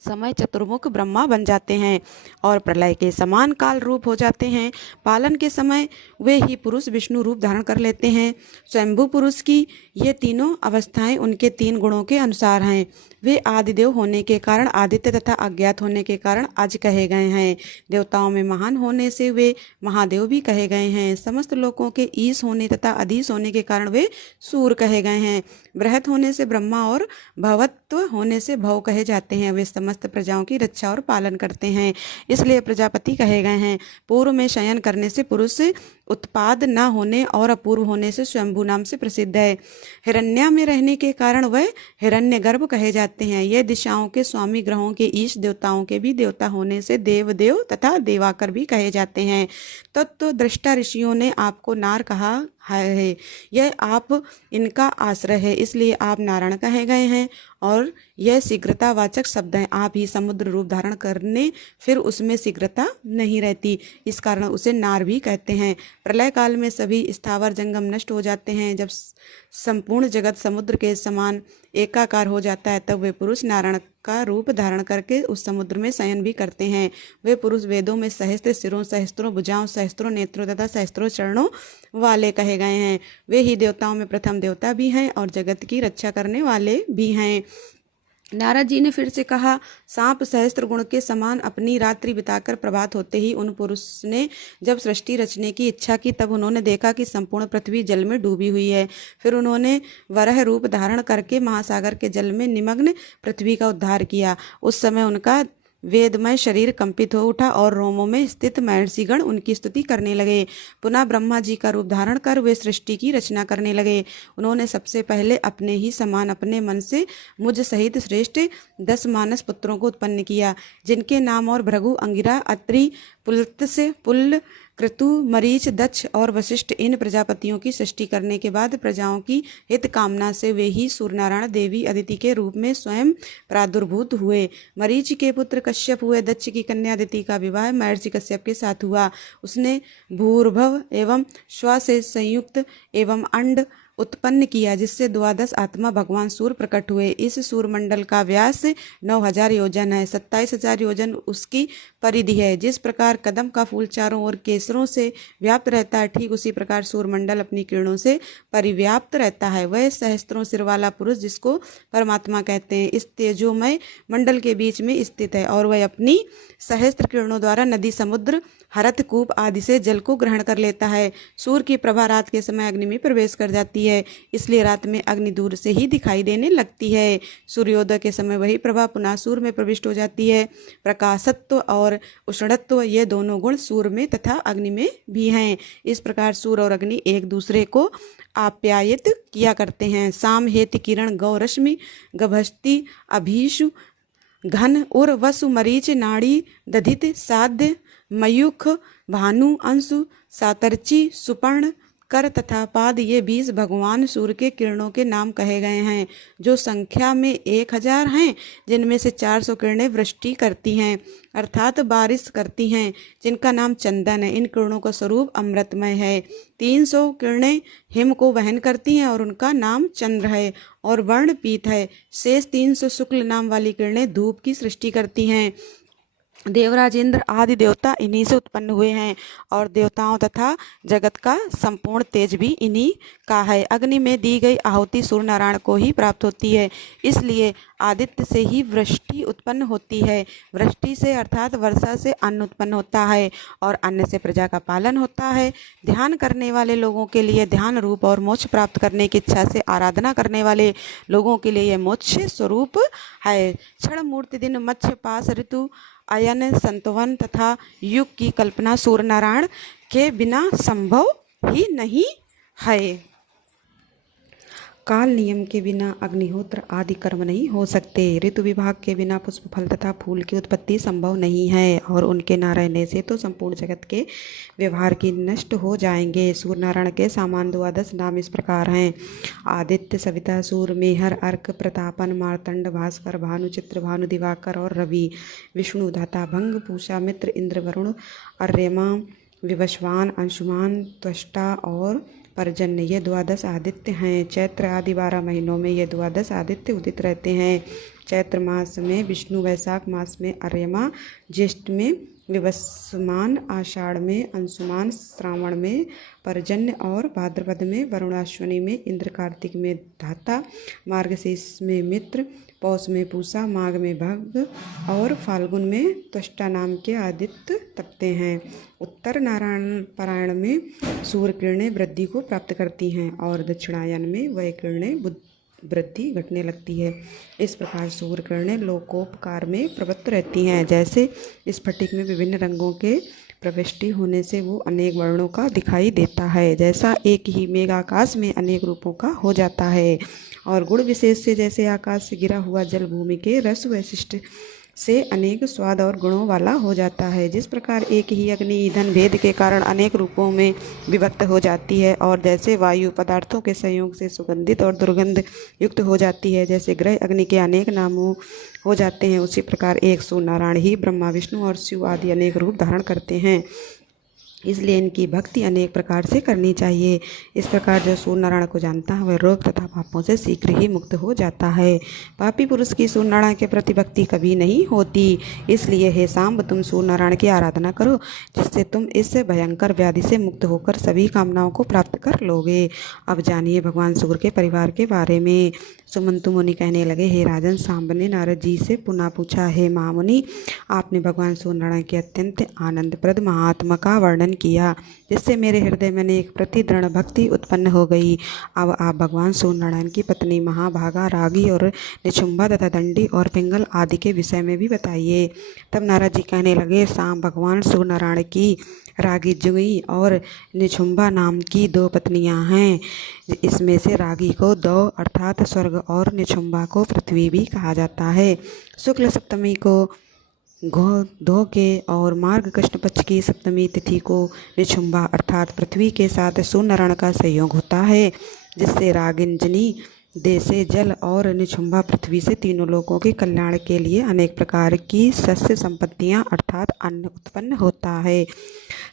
समय चतुर्मुख ब्रह्मा बन जाते हैं और प्रलय के समान काल रूप हो जाते हैं। पालन के समय वे ही पुरुष विष्णु रूप धारण कर लेते हैं। स्वयंभू पुरुष की ये तीनों अवस्थाएं उनके 3 गुणों के अनुसार हैं। वे आदिदेव होने के कारण आदित्य तथा अज्ञात होने के कारण अज कहे गए हैं। देवताओं में महान होने से वे महादेव भी कहे गए हैं। समस्त लोकों के ईश होने तथा अधीश होने के कारण वे सूर्य कहे गए हैं। बृहत होने से ब्रह्मा और भवत्व होने से भव कहे जाते हैं। वे समस्त प्रजाओं की रक्षा और पालन करते हैं, इसलिए प्रजापति कहे गए हैं। पूर्व में शयन करने से पुरुष उत्पाद न होने और अपूर्व होने से स्वयंभू नाम से प्रसिद्ध है। हिरण्या में रहने के कारण वह हिरण्यगर्भ कहे जाते हैं। ये दिशाओं के स्वामी ग्रहों के ईश देवताओं के भी देवता होने से देवदेव तथा देवाकर भी कहे जाते हैं। तत्व दृष्टा ऋषियों ने आपको नार कहा है। यह आप इनका आश्रय है, इसलिए आप नारायण कहे गए हैं। और यह शीघ्रतावाचक शब्द है। आप ही समुद्र रूप धारण करने फिर उसमें शीघ्रता नहीं रहती, इस कारण उसे नार भी कहते हैं। प्रलय काल में सभी स्थावर जंगम नष्ट हो जाते हैं। जब संपूर्ण जगत समुद्र के समान एकाकार हो जाता है तब वे पुरुष नारायण का रूप धारण करके उस समुद्र में शयन भी करते हैं। वे पुरुष वेदों में सहस्त्र सिरों, सहस्त्रों भुजाओं, सहस्त्रों नेत्रों तथा सहस्त्रों चरणों वाले कहे गए हैं। वे ही देवताओं में प्रथम देवता भी हैं और जगत की रक्षा करने वाले भी हैं। नारद जी ने फिर से कहा, सांप सहस्त्र गुण के समान अपनी रात्रि बिताकर प्रभात होते ही उन पुरुष ने जब सृष्टि रचने की इच्छा की तब उन्होंने देखा कि संपूर्ण पृथ्वी जल में डूबी हुई है। फिर उन्होंने वराह रूप धारण करके महासागर के जल में निमग्न पृथ्वी का उद्धार किया। उस समय उनका वेदमय शरीर कंपित हो उठा और रोमों में स्थित महर्षिगण उनकी स्तुति करने लगे। पुनः ब्रह्मा जी का रूप धारण कर वे सृष्टि की रचना करने लगे। उन्होंने सबसे पहले अपने ही समान अपने मन से मुझ सहित श्रेष्ठ 10 मानस पुत्रों को उत्पन्न किया, जिनके नाम और भृगु, अंगिरा, अत्रि, पुलत्स्य, पुल, क्रतु, मरीच, दक्ष और वशिष्ठ इन प्रजापतियों की सृष्टि करने के बाद प्रजाओं की हित कामना से वे ही सूर्यनारायण देवी अदिति के रूप में स्वयं प्रादुर्भूत हुए। मरीच के पुत्र कश्यप हुए। दक्ष की कन्या अदिति का विवाह महर्षि कश्यप के साथ हुआ। उसने भूर्भव एवं श्वा से संयुक्त एवं अंड उत्पन्न किया, जिससे 12 आत्मा भगवान सूर्य प्रकट हुए। इस सूर्यमंडल का व्यास 9000 योजन है। 27,000 योजन उसकी परिधि है। जिस प्रकार कदम का फूल चारों ओर केसरों से व्याप्त रहता है, ठीक उसी प्रकार सूर्यमंडल अपनी किरणों से परिव्याप्त रहता है। वह सहस्त्रों सिर वाला पुरुष जिसको परमात्मा कहते हैं इस तेजोमय मंडल के बीच में स्थित है और वह अपनी सहस्त्र किरणों द्वारा नदी, समुद्र, हरत, कूप आदि से जल को ग्रहण कर लेता है। सूर्य की प्रभा रात के समय अग्नि में प्रवेश कर जाती है, इसलिए रात में अग्नि दूर से ही दिखाई देने लगती है। सूर्योदय के समय वही प्रभा पुनः सूर्य में प्रविष्ट हो जाती है। प्रकाशत्व और उष्णत्व ये दोनों गुण सूर्य में तथा अग्नि में भी हैं। इस प्रकार सूर्य और अग्नि एक दूसरे को आप्यायित किया करते हैं। साम हेत किरण गौ रश्मि गभस्ति अभीषु घन उर वसु मरीच नाड़ी दधित साध्य मयूख भानु अंशु सातर्ची सुपर्ण कर तथा पाद ये 20 भगवान सूर्य के किरणों के नाम कहे गए हैं, जो संख्या में 1000 हैं, जिनमें से 400 किरणें वृष्टि करती हैं अर्थात बारिश करती हैं, जिनका नाम चंदन है। इन किरणों का स्वरूप अमृतमय है। 300 किरणें हिम को वहन करती हैं और उनका नाम चंद्र है और वर्ण पीत है। शेष 300 शुक्ल नाम वाली किरणें धूप की सृष्टि करती हैं। देवराज इंद्र आदि देवता इन्हीं से उत्पन्न हुए हैं और देवताओं तथा जगत का संपूर्ण तेज भी इन्हीं का है। अग्नि में दी गई आहुति सूर्य नारायण को ही प्राप्त होती है, इसलिए आदित्य से ही वृष्टि उत्पन्न होती है। वृष्टि से अर्थात वर्षा से अन्न उत्पन्न होता है और अन्न से प्रजा का पालन होता है। ध्यान करने वाले लोगों के लिए ध्यान रूप और मोक्ष प्राप्त करने की इच्छा से आराधना करने वाले लोगों के लिए यह मोक्ष स्वरूप है। क्षण मूर्ति दिन मत्स्य पास ऋतु अयन संतवन तथा युग की कल्पना सूर्य नारायण के बिना संभव ही नहीं है। काल नियम के बिना अग्निहोत्र आदि कर्म नहीं हो सकते। ऋतु विभाग के बिना पुष्प फल तथा फूल की उत्पत्ति संभव नहीं है और उनके न रहने से तो संपूर्ण जगत के व्यवहार की नष्ट हो जाएंगे। सूर्य नारायण के सामान द्वादश नाम इस प्रकार हैं: आदित्य, सविता, सूर्य, मेहर, अर्क, प्रतापन, मार्तंड, भास्कर, भानु, चित्र, भानु, दिवाकर और रवि। विष्णु, धाता, भंग, पूषा, मित्र, इंद्र, वरुण, अर्यमा, विवस्वान, अंशुमान, त्वष्टा और पर्जन्य, ये द्वादश आदित्य हैं। चैत्र आदि 12 महीनों में ये द्वादश आदित्य उदित रहते हैं। चैत्र मास में विष्णु, वैशाख मास में अर्यमा, ज्येष्ठ में विवस्वान, आषाढ़ में अंशुमान, श्रावण में पर्जन्य और भाद्रपद में वरुणाश्वनी में इंद्र, कार्तिक में धाता, मार्गशीर्ष में मित्र, पौष में पूषा, माघ में भग और फाल्गुन में त्वष्टा नाम के आदित्य तपते हैं। उत्तर नारायण पारायण में सूर्य किरणें वृद्धि को प्राप्त करती हैं और दक्षिणायन में वह किरणें वृद्धि घटने लगती है। इस प्रकार सूर्य किरणें लोकोपकार में प्रवृत्त रहती हैं। जैसे स्फटिक में विभिन्न रंगों के प्रविष्टि होने से वो अनेक वर्णों का दिखाई देता है, जैसा एक ही मेघ आकाश में अनेक रूपों का हो जाता है। और गुण विशेष से जैसे आकाश से गिरा हुआ जल भूमि के रस वैशिष्ट से अनेक स्वाद और गुणों वाला हो जाता है। जिस प्रकार एक ही अग्नि ईंधन भेद के कारण अनेक रूपों में विभक्त हो जाती है और जैसे वायु पदार्थों के संयोग से सुगंधित और दुर्गंध युक्त हो जाती है, जैसे ग्रह अग्नि के अनेक नामों हो जाते हैं, उसी प्रकार एक सूर्य नारायण ही ब्रह्मा, विष्णु और शिव आदि अनेक रूप धारण करते हैं। इसलिए इनकी भक्ति अनेक प्रकार से करनी चाहिए। इस प्रकार जो सूर्य नारायण को जानता है वह रोग तथा पापों से शीघ्र ही मुक्त हो जाता है। पापी पुरुष की सूर्य नारायण के प्रति भक्ति कभी नहीं होती। इसलिए हे सांब, तुम सूर्य नारायण की आराधना करो, जिससे तुम इस भयंकर व्याधि से मुक्त होकर सभी कामनाओं को प्राप्त कर लोगे। अब जानिए भगवान सूर्य के परिवार के बारे में। सुमंतु मुनि कहने लगे, हे राजन, सांब ने नारद जी से पुनः पूछा, हे महामुनि, आपने भगवान सूर्य नारायण के अत्यंत आनंदप्रद महात्मा का वर्णन किया, जिससे मेरे हृदय में एक प्रति दृढ़ भक्ति उत्पन्न हो गई। अब आप भगवान सूर्य नारायण की पत्नी महाभागा, रागी और निशुंभा तथा दंडी और पिंगल आदि के विषय में भी बताइए। तब नारद जी कहने लगे, सांब, भगवान सूर्य नारायण की रागी जुई और निशुंभा नाम की 2 पत्नियां हैं। इसमें से रागी को दौ अर्थात स्वर्ग और निशुंभा को पृथ्वी भी कहा जाता है। शुक्ल सप्तमी को धो के और मार्ग कृष्ण पक्ष की सप्तमी तिथि को निशुंभा अर्थात पृथ्वी के साथ सूर्य नारायण का संयोग होता है, जिससे रागिंजनी देसे जल और निशुंभा पृथ्वी से तीनों लोगों के कल्याण के लिए अनेक प्रकार की सस्य संपत्तियां अर्थात अन्न उत्पन्न होता है।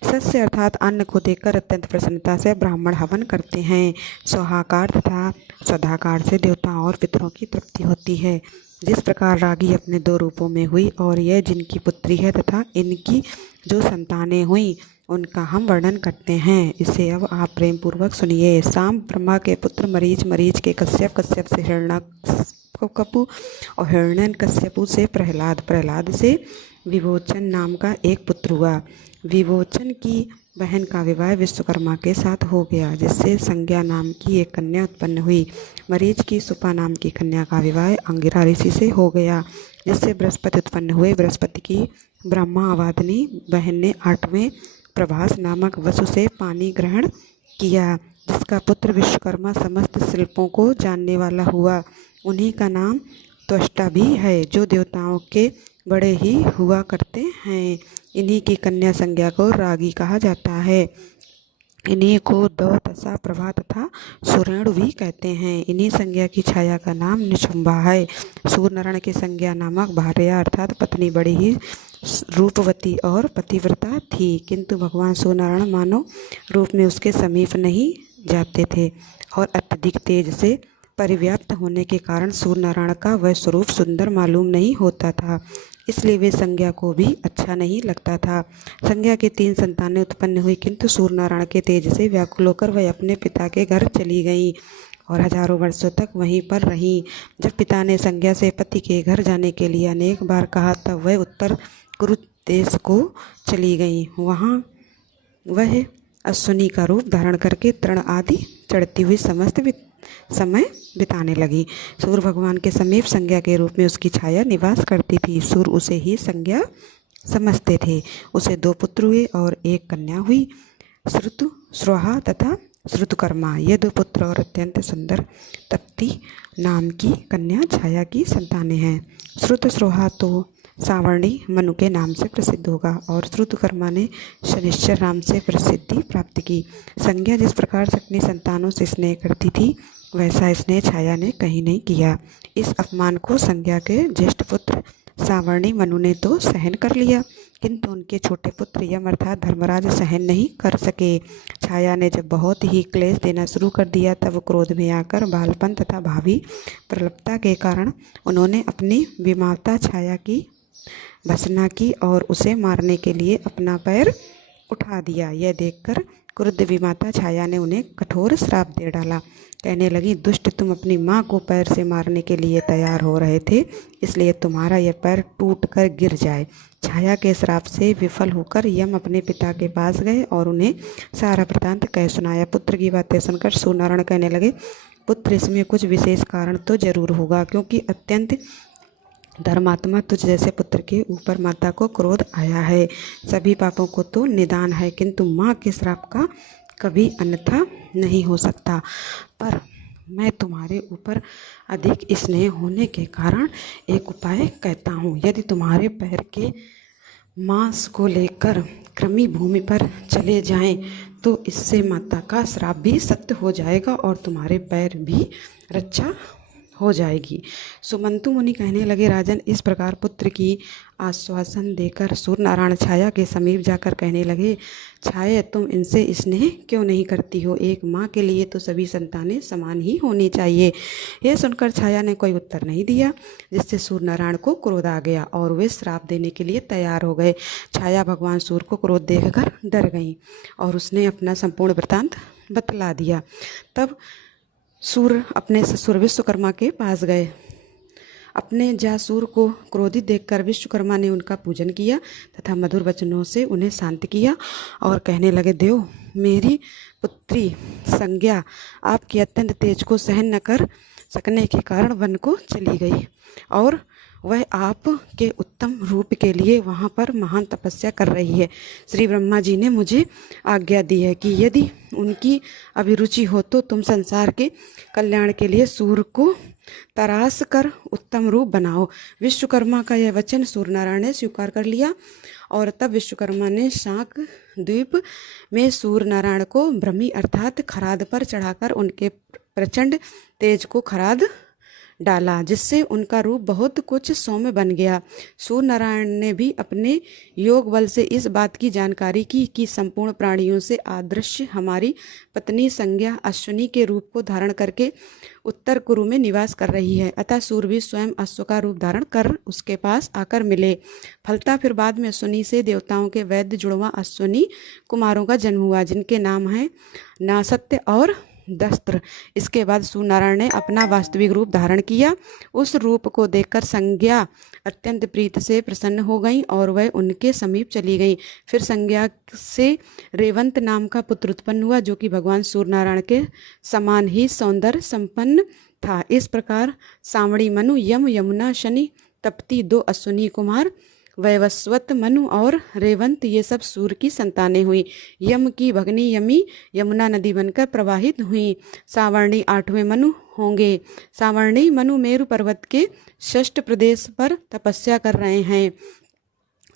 सस्य अर्थात अन्न को देखकर अत्यंत प्रसन्नता से ब्राह्मण हवन करते हैं। स्वाहाकार तथा सदाकार से देवताओं और पितरों की तृप्ति होती है। जिस प्रकार रागी अपने 2 रूपों में हुई और यह जिनकी पुत्री है तथा इनकी जो संतानें हुई उनका हम वर्णन करते हैं, इसे अब आप प्रेम पूर्वक सुनिए। साम ब्रह्मा के पुत्र मरीच, मरीच के कश्यप, कश्यप से हिरण्यकपु और हिरण्यकश्यपु से प्रहलाद, प्रहलाद से विमोचन नाम का एक पुत्र हुआ। विमोचन की बहन का विवाह विश्वकर्मा के साथ हो गया, जिससे संज्ञा नाम की एक कन्या उत्पन्न हुई। मरीच की सुपा नाम की कन्या का विवाह अंगिरा ऋषि से हो गया, जिससे बृहस्पति उत्पन्न हुए। बृहस्पति की ब्रह्मा अवादिनी बहन ने 8वें प्रभास नामक वसु से पानी ग्रहण किया, जिसका पुत्र विश्वकर्मा समस्त शिल्पों को जानने वाला हुआ। उन्हीं का नाम त्वष्टा भी है, जो देवताओं के बड़े ही हुआ करते हैं। इन्हीं की कन्या संज्ञा को रागी कहा जाता है। इन्हीं को दौ दशा प्रभा तथा सुरेणु भी कहते हैं। इन्हीं संज्ञा की छाया का नाम निशुंभा है। सूर्यनारायण की संज्ञा नामक भार्या अर्थात पत्नी बड़ी ही रूपवती और पतिव्रता थी, किंतु भगवान सूर्यनारायण मानव रूप में उसके समीप नहीं जाते थे और अत्यधिक तेज से परिव्याप्त होने के कारण सूर्यनारायण का वह स्वरूप सुंदर मालूम नहीं होता था, इसलिए वे संज्ञा को भी अच्छा नहीं लगता था। संज्ञा के 3 संतानें उत्पन्न हुई, किंतु सूर्यनारायण के तेज से व्याकुल होकर वह अपने पिता के घर चली गईं और हजारों वर्षों तक वहीं पर रहीं। जब पिता ने संज्ञा से पति के घर जाने के लिए अनेक बार कहा, तब वह उत्तर कुरु देश को चली गईं। वहाँ वह अश्विनी का रूप धारण करके तृण आदि चढ़ती हुई समस्त समय बिताने लगी। सूर्य भगवान के समीप संज्ञा के रूप में उसकी छाया निवास करती थी। सूर्य उसे ही संज्ञा समझते थे। उसे 2 पुत्र हुए और 1 कन्या हुई, श्रुतु श्रोहा तथा श्रुतुकर्मा। ये 2 पुत्र और अत्यंत सुंदर तप्ती नाम की कन्या छाया की संतानें हैं। श्रुतश्रोहा तो सावर्णी मनु के नाम से प्रसिद्ध होगा और श्रुतकर्मा ने शनिश्चर नाम से प्रसिद्धि प्राप्त की। संज्ञा जिस प्रकार से अपनी संतानों से स्नेह करती थी, वैसा स्नेह छाया ने कहीं नहीं किया। इस अपमान को संज्ञा के ज्येष्ठ पुत्र सावर्णी मनु ने तो सहन कर लिया, किंतु उनके छोटे पुत्र यम अर्थात धर्मराज सहन नहीं कर सके। छाया ने जब बहुत ही क्लेश देना शुरू कर दिया, तब क्रोध में आकर बालपन तथा भावी प्रलपता के कारण उन्होंने अपनी विमाता छाया की भर्त्सना की और उसे मारने के लिए अपना पैर उठा दिया। यह देखकर क्रुद्ध विमाता छाया ने उन्हें कठोर श्राप दे डाला। कहने लगी, दुष्ट, तुम अपनी माँ को पैर से मारने के लिए तैयार हो रहे थे, इसलिए तुम्हारा यह पैर टूट कर गिर जाए। छाया के श्राप से विफल होकर यम अपने पिता के पास गए और उन्हें सारा वृत्तांत कह सुनाया। पुत्र की बातें सुनकर सूर्यनारायण कहने लगे, पुत्र, इसमें कुछ विशेष कारण तो जरूर होगा, क्योंकि अत्यंत धर्मात्मा तुझ जैसे पुत्र के ऊपर माता को क्रोध आया है। सभी पापों को तो निदान है, किंतु माँ के श्राप का कभी अन्यथा नहीं हो सकता। पर मैं तुम्हारे ऊपर अधिक स्नेह होने के कारण एक उपाय कहता हूँ। यदि तुम्हारे पैर के मांस को लेकर कृमि भूमि पर चले जाएं, तो इससे माता का श्राप भी सत्य हो जाएगा और तुम्हारे पैर भी रक्षा हो जाएगी। सुमंतु मुनि कहने लगे, राजन, इस प्रकार पुत्र की आश्वासन देकर सूर्यनारायण छाया के समीप जाकर कहने लगे, छाया, तुम इनसे स्नेह क्यों नहीं करती हो? एक माँ के लिए तो सभी संतानें समान ही होनी चाहिए। यह सुनकर छाया ने कोई उत्तर नहीं दिया, जिससे सूर्यनारायण को क्रोध आ गया और वे श्राप देने के लिए तैयार हो गए। छाया भगवान सूर्य को क्रोध देखकर डर गई और उसने अपना संपूर्ण वृत्तांत बतला दिया। तब सूर्य अपने ससुर विश्वकर्मा के पास गए। अपने जासूर को क्रोधित देखकर विश्वकर्मा ने उनका पूजन किया तथा मधुर वचनों से उन्हें शांत किया और कहने लगे, देव, मेरी पुत्री संज्ञा आपकी अत्यंत तेज को सहन न कर सकने के कारण वन को चली गई और वह आप के उत्तम रूप के लिए वहाँ पर महान तपस्या कर रही है। श्री ब्रह्मा जी ने मुझे आज्ञा दी है कि यदि उनकी अभिरुचि हो तो तुम संसार के कल्याण के लिए सूर्य को तराश कर उत्तम रूप बनाओ। विश्वकर्मा का यह वचन सूर्यनारायण ने स्वीकार कर लिया और तब विश्वकर्मा ने शाक द्वीप में सूर्यनारायण को ब्रह्मी अर्थात खराद पर चढ़ाकर उनके प्रचंड तेज को खराद डाला, जिससे उनका रूप बहुत कुछ सौम्य बन गया। सूर्यनारायण ने भी अपने योग बल से इस बात की जानकारी की कि संपूर्ण प्राणियों से आदृश्य हमारी पत्नी संज्ञा अश्विनी के रूप को धारण करके उत्तर कुरु में निवास कर रही है। अतः सूर्य भी स्वयं अश्व का रूप धारण कर उसके पास आकर मिले। फलता फिर बाद में अश्विनी से देवताओं के वैद्य जुड़वा अश्विनी कुमारों का जन्म हुआ, जिनके नाम हैं नासत्य और दस्त्र। इसके बाद सूर्यनारायण ने अपना वास्तविक रूप धारण किया। उस रूप को देखकर संज्ञा अत्यंत प्रीत से प्रसन्न हो गई और वह उनके समीप चली गई। फिर संज्ञा से रेवंत नाम का पुत्र उत्पन्न हुआ, जो कि भगवान सूर्यनारायण के समान ही सौंदर्य संपन्न था। इस प्रकार सावणी, मनु, यम, यमुना, शनि, तप्ती 2 अश्विनी कुमार वैवस्वत, मनु और रेवंत ये सब सूर्य की संतानें हुई। यम की भगनी यमी यमुना नदी बनकर प्रवाहित हुई। सावर्णी 8वें मनु होंगे। सावर्णी मनु मेरु पर्वत के षष्ठ प्रदेश पर तपस्या कर रहे हैं।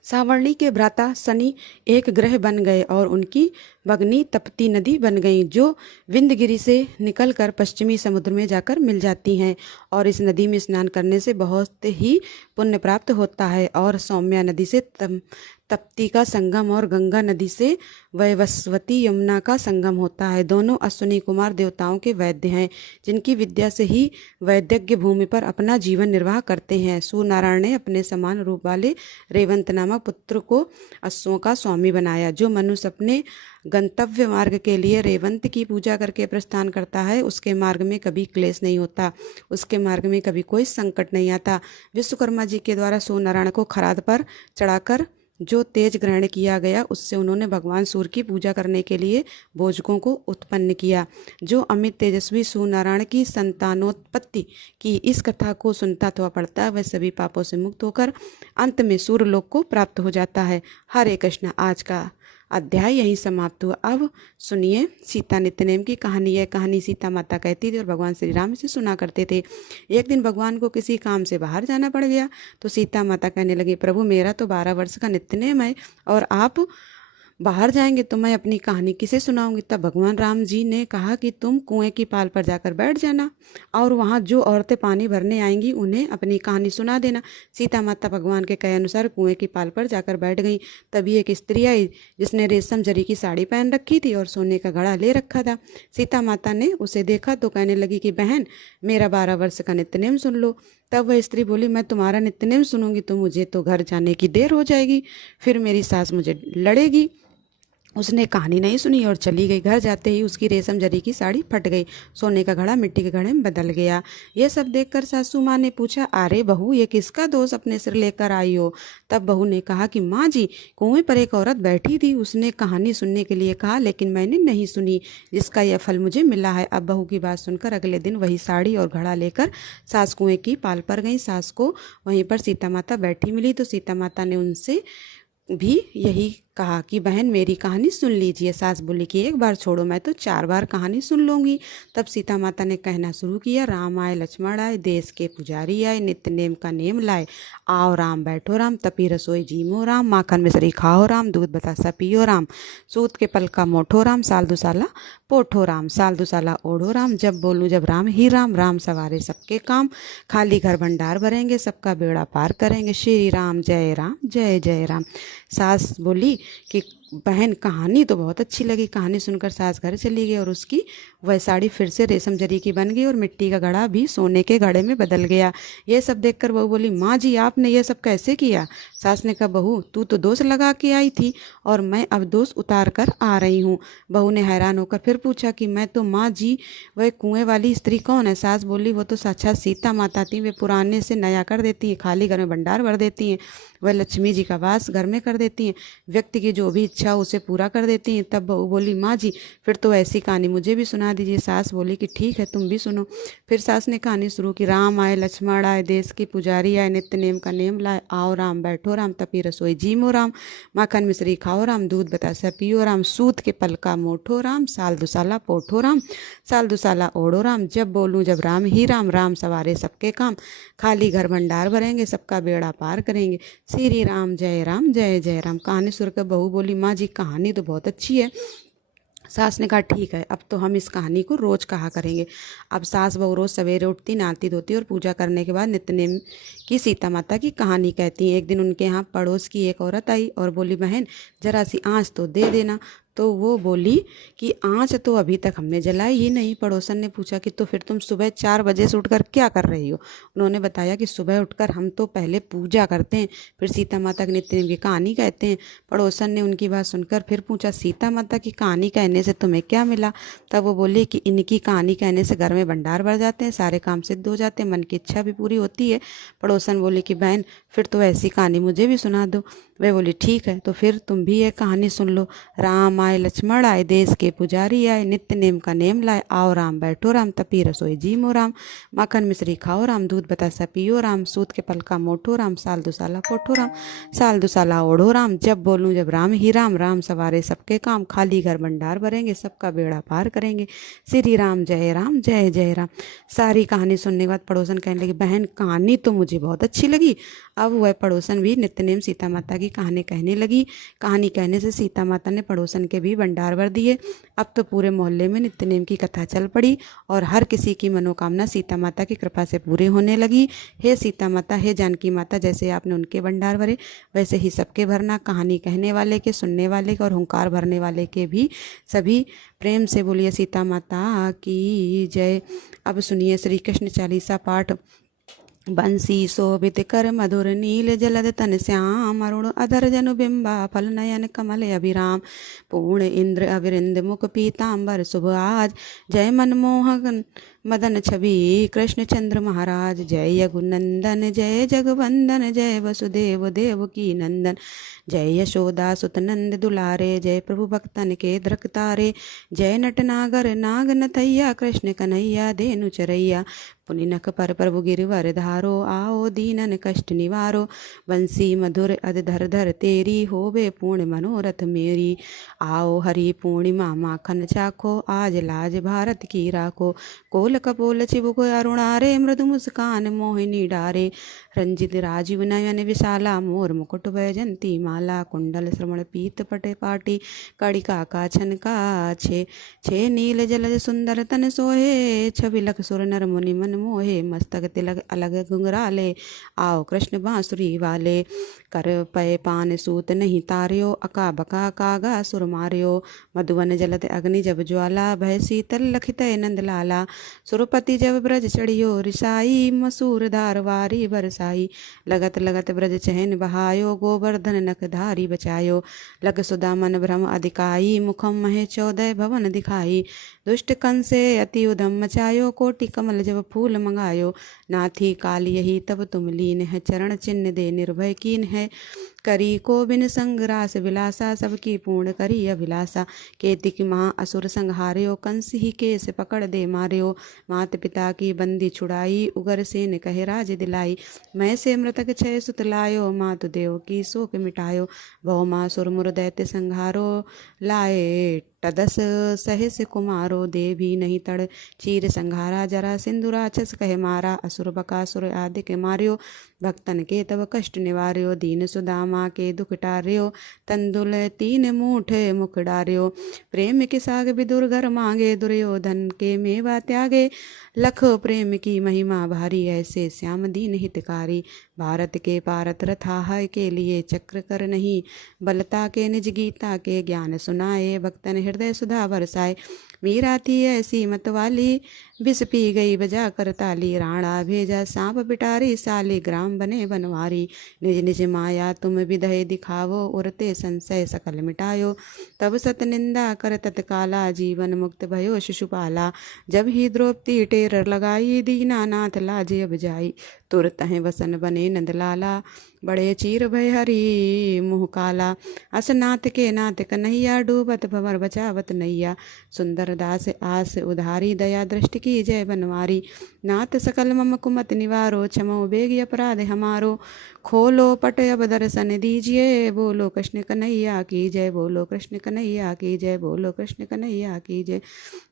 सावर्णी के भ्राता शनि एक ग्रह बन गए और उनकी भगनी तपती नदी बन गई, जो विंध्यगिरि से निकलकर पश्चिमी समुद्र में जाकर मिल जाती हैं। और इस नदी में स्नान करने से बहुत ही पुण्य प्राप्त होता है। और सौम्या नदी से तप्ती का संगम और गंगा नदी से वैवस्वती यमुना का संगम होता है। दोनों अश्विनी कुमार देवताओं के वैद्य हैं, जिनकी विद्या से ही वैद्यज्ञ भूमि पर अपना जीवन निर्वाह करते हैं। सूर्य नारायण ने अपने समान रूप वाले रेवंत नामक पुत्र को अश्वों का स्वामी बनाया। जो मनुष्य अपने गंतव्य मार्ग के लिए रेवंत की पूजा करके प्रस्थान करता है, उसके मार्ग में कभी क्लेश नहीं होता, उसके मार्ग में कभी कोई संकट नहीं आता। विश्वकर्मा जी के द्वारा सूर्य नारायण को खराद पर चढ़ाकर जो तेज ग्रहण किया गया, उससे उन्होंने भगवान सूर्य की पूजा करने के लिए भोजकों को उत्पन्न किया। जो अमित तेजस्वी सूर्य नारायण की संतानोत्पत्ति की इस कथा को सुनता अथवा पढ़ता है, वह सभी पापों से मुक्त होकर अंत में सूर्य लोक को प्राप्त हो जाता है। हरे कृष्ण। आज का अध्याय यहीं समाप्त हुआ। अब सुनिए सीता नित्यनेम की कहानी। यह कहानी सीता माता कहती थी और भगवान श्री राम से सुना करते थे। एक दिन भगवान को किसी काम से बाहर जाना पड़ गया, तो सीता माता कहने लगी, प्रभु मेरा तो 12 वर्ष का नित्यनेम है और आप बाहर जाएंगे तो मैं अपनी कहानी किसे सुनाऊंगी। तब भगवान राम जी ने कहा कि तुम कुएं की पाल पर जाकर बैठ जाना और वहाँ जो औरतें पानी भरने आएंगी उन्हें अपनी कहानी सुना देना। सीता माता भगवान के कहे अनुसार कुएं की पाल पर जाकर बैठ गई। तभी एक स्त्री आई जिसने रेशम जरी की साड़ी पहन रखी थी और सोने का घड़ा ले रखा था। सीता माता ने उसे देखा तो कहने लगी कि बहन, मेरा 12 वर्ष का नित्यनेम सुन लो। तब वह स्त्री बोली, मैं तुम्हारा नित्यनेम सुनूंगी तो मुझे तो घर जाने की देर हो जाएगी, फिर मेरी सास मुझे लड़ेगी। उसने कहानी नहीं सुनी और चली गई। घर जाते ही उसकी रेशम जरी की साड़ी फट गई, सोने का घड़ा मिट्टी के घड़े में बदल गया। यह सब देखकर सासू माँ ने पूछा, अरे बहू, ये किसका दोष अपने सिर लेकर आई हो। तब बहू ने कहा कि माँ जी, कुएं पर एक औरत बैठी थी, उसने कहानी सुनने के लिए कहा लेकिन मैंने नहीं सुनी, जिसका यह फल मुझे मिला है। अब बहू की बात सुनकर अगले दिन वही साड़ी और घड़ा लेकर सास कुएं की पाल पर गई। सास को वहीं पर सीता माता बैठी मिली तो सीता माता ने उनसे भी यही कहा कि बहन मेरी कहानी सुन लीजिए। सास बोली कि एक बार छोड़ो, मैं तो 4 बार कहानी सुन लूँगी। तब सीता माता ने कहना शुरू किया, राम आए लक्ष्मण आए, देश के पुजारी आए, नित्य नेम का नेम लाए, आओ राम बैठो राम, तपी रसोई जीमो राम, माखन मिश्री खाओ राम, दूध बतासा पियो राम, सूत के पल का मोठो राम, साल दुसाला पोठो राम, साल दुसाला ओढ़ो राम, जब बोलूँ जब राम ही राम, राम सवारे सबके काम, खाली घर भंडार भरेंगे, सबका बेड़ा पार करेंगे, श्री राम जय जय राम। सास बोली कि बहन कहानी तो बहुत अच्छी लगी। कहानी सुनकर सास घर चली गई और उसकी वह साड़ी फिर से रेशम जरी की बन गई और मिट्टी का घड़ा भी सोने के घड़े में बदल गया। ये सब देखकर बहू बोली, माँ जी आपने ये सब कैसे किया। सास ने कहा, बहू तू तो दोष लगा के आई थी और मैं अब दोष उतार कर आ रही हूँ। बहू ने हैरान होकर फिर पूछा कि मैं तो माँ जी वह कुएं वाली स्त्री कौन है। सास बोली, वो तो साक्षात सीता माता थी, वे पुराने से नया कर देती हैं, खाली घर में भंडार भर देती हैं, वह लक्ष्मी जी का वास घर में कर देती हैं, व्यक्ति की जो भी इच्छा उसे पूरा कर देती हैं। तब बहू बोली, माँ जी फिर तो ऐसी कहानी मुझे भी सुना दीजिए। सास बोली कि ठीक है तुम भी सुनो। फिर सास ने कहानी शुरू की, राम आए लक्ष्मण आए, देश की पुजारी आए, नित्य नेम का नेम लाए, आओ राम बैठो राम, तपी रसोई जीमो राम, माखन मिश्री खाओ राम, दूध बतासा पियो राम, सूत के पल का मोठो राम, साल दुसाला पोठो राम, साल दुसाला ओढ़ो राम, जब बोलूँ जब राम ही राम, राम सवारे सबके काम, खाली घर भंडार भरेंगे, सबका बेड़ा पार करेंगे, श्री राम जय जय राम। कहानी सुनकर बहू बोली, माँ जी कहानी तो बहुत अच्छी है। सास ने कहा, ठीक है अब तो हम इस कहानी को रोज़ कहा करेंगे। अब सास बहू रोज़ सवेरे उठती, नहाती धोती और पूजा करने के बाद नित्यनेम की सीता माता की कहानी कहती हैं। एक दिन उनके यहाँ पड़ोस की एक औरत आई और बोली, बहन जरा सी आँच तो दे देना। तो वो बोली कि आँच तो अभी तक हमने जलाई ही नहीं। पड़ोसन ने पूछा कि तो फिर तुम सुबह 4 बजे से उठकर क्या कर रही हो। उन्होंने बताया कि सुबह उठकर हम तो पहले पूजा करते हैं, फिर सीता माता के नित्यनेम की कहानी कहते हैं। पड़ोसन ने उनकी बात सुनकर फिर पूछा, सीता माता की कहानी कहने से तुम्हें क्या मिला। तब वो बोली कि इनकी कहानी कहने से घर में भंडार भर जाते हैं, सारे काम सिद्ध हो जाते हैं, मन की इच्छा भी पूरी होती है। पड़ोसन बोले कि बहन फिर तो ऐसी कहानी मुझे भी सुना दो। वह बोली, ठीक है तो फिर तुम भी ये कहानी सुन लो। राम आए लक्ष्मण आए, देश के पुजारी आए, नित्य नेम का नेम लाए, आओ राम बैठो राम, तपी रसोई जी मो राम, माखन मिश्री खाओ राम, दूध बतासा पियो राम, सूत के पल का मोटो राम, साल दुसाला पोठो राम, साल दुसाला ओढ़ो राम, जब बोलूं जब राम ही राम, राम सवारे सबके काम, खाली घर भंडार भरेंगे, सबका बेड़ा पार करेंगे, श्री राम जय राम जय जय राम। सारी कहानी सुनने के बाद पड़ोसन कहने लगी, बहन कहानी तो मुझे बहुत अच्छी लगी। अब वह पड़ोसन भी नित्यनेम सीता माता की कहानी कहने लगी। कहानी कहने से सीता माता ने पड़ोसन के भी भंडार भर दिए। अब तो पूरे मोहल्ले में नित्यनेम की कथा चल पड़ी और हर किसी की मनोकामना सीता माता की कृपा से पूरे होने लगी। हे सीता माता, हे जानकी माता, जैसे आपने उनके भंडार भरे वैसे ही सबके भरना। कहानी कहने वाले के, सुनने वाले के और हुंकार भरने वाले के भी सभी प्रेम से बोलिए सीता माता की जय। अब सुनिए श्री कृष्ण चालीसा पाठ। बंसी शोभित कर मधुर नील जलद तन श्याम, अरुण अधर जनु बिंबा फल नयन कमल अभिराम, पूर्ण इंद्र अविरिंद मुख पीतांबर शुभ आज, जय मनमोहन मदन छवि कृष्ण चंद्र महाराज, जय यघुनंदन जय जगवंदन, जय वसुदेव देव की नंदन, जय यशोदा सुत नंद दुलारे, जय प्रभु भक्तन के द्रकतारे, जय नटनागर नाग नथैया, कृष्ण कन्हैया देनु चरैया, पुनिनख पर प्रभु गिरवर धारो, आओ दीनन कष्ट निवारो, बंसी मधुर अध धर धर तेरी, होवे पूर्ण मनोरथ मेरी, आओ हरि पूर्णिमा माखन चाखो, आज लाज भारत की राखो, कोल कपोल चिबुक अरुणारे, मृदु मुस्कान मोहिनी डारे, रंजित राजीव नयन विशाला, मोर मुकुट वैजंती माला, कुंडल श्रवण पीत पटे पाटी, कड़िका काछन काछे, छे नील जलज सुंदर तन सोहे, छबिलक सुर नर मुनि मन मोहे, मस्तक तिलक अलग घुंघराले, आओ कृष्ण बांसुरी वाले, कर पय पान सूत नहीं तार्यो, अका बका कागा सुर मार्यो, मधुवन जलत अग्नि जब ज्वाला, भय शीतल लखित नंद लाला, सुरपति जब ब्रज चढ़ियो रिसाई, मसूर धार वारी बरसाई, लगत लगत ब्रज चहन बहायो, गोवर्धन नख धारी बचायो, लग सुदा मन भ्रम अधिकाई, मुखम महे 14 भवन दिखाई, दुष्ट कंसे अति उधम मचायो, कोटि कमल जब फूल मंगायो, नाथी काल यही तब तुम लीन है, चरण चिन्ह दे निर्भय कीन है, करी को बिन संग रास विलासा, सबकी पूर्ण करी अभिलाषा, केतिक महा असुर संहार्यो, कंस ही केस पकड़ दे मार्यो, मात पिता की बंदी छुड़ाई, उगर सेन कहे राज दिलाई, मैं से मृतक क्षय सुत लायो, मातु देव की शोक मिटायो, भौ माँ सुर मुर दैत्य संहारो, लाए टदस सहस कुमारो, देवी नहीं तड़ चीर संघारा, जरा सिंधु राक्षस कहे मारा, असुर बकासुर आदि के मार्यो, भक्तन के तब कष्ट निवार्यो, दीन सुदामा के दुख टार्यो, तंदुल 3 मूठ मुख डार्यो, प्रेम के साग विदुर घर मांगे, दुर्योधन के मेवा त्यागे, लख प्रेम की महिमा भारी, ऐसे श्याम दीन हितकारी, भारत के पारत रथा के लिए चक्र कर नहीं, बलता के निज गीता के ज्ञान सुनाए, भक्तन हृदय सुधा बरसाए, मीरा थी ऐसी मतवाली, विष पी गई बजा कर ताली, राणा भेजा सांप बिटारी, साली ग्राम बने बनवारी, निज निज माया तुम विदय दिखावो, उरते संशय सकल मिटायो, तब सत निंदा कर तत्काला, जीवन मुक्त भयो शिशुपाला, जब ही द्रौपदी टेर लगाई, दीनानाथ लाज अब जाई, तुरत हैं वसन बने नंदलाला, बड़े चीर भय हरि मुँह काला, असनाथ के नाथ कन्हैया, डूबत भंवर बचावत नैया, सुंदर दास आस उधारी, दया दृष्टि की जय बनवारी, नाथ सकल मम कुमत निवारो, क्षमो बेग अपराध हमारो, खोलो पट अब दर्शन दीजिए, बोलो कृष्ण कन्हैया की जय, बोलो कृष्ण कन्हैया की जय, बोलो कृष्ण कन्हैया की जय।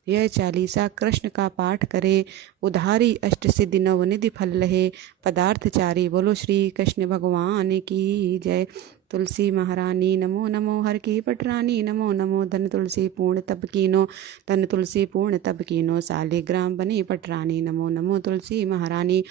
यह चालीसा कृष्ण का पाठ करे, उधारी अष्ट सिद्धि नवनिधि फल लहे, पदार्थ चारी, बोलो श्री कृष्ण भगवान की जय। तुलसी महारानी नमो नमो, हर की पटरानी नमो नमो, धन तुलसी पूर्ण तप कीनो, धन तुलसी पूर्ण तप कीनो, सालिग्राम बनी पटरानी नमो नमो तुलसी महारानी,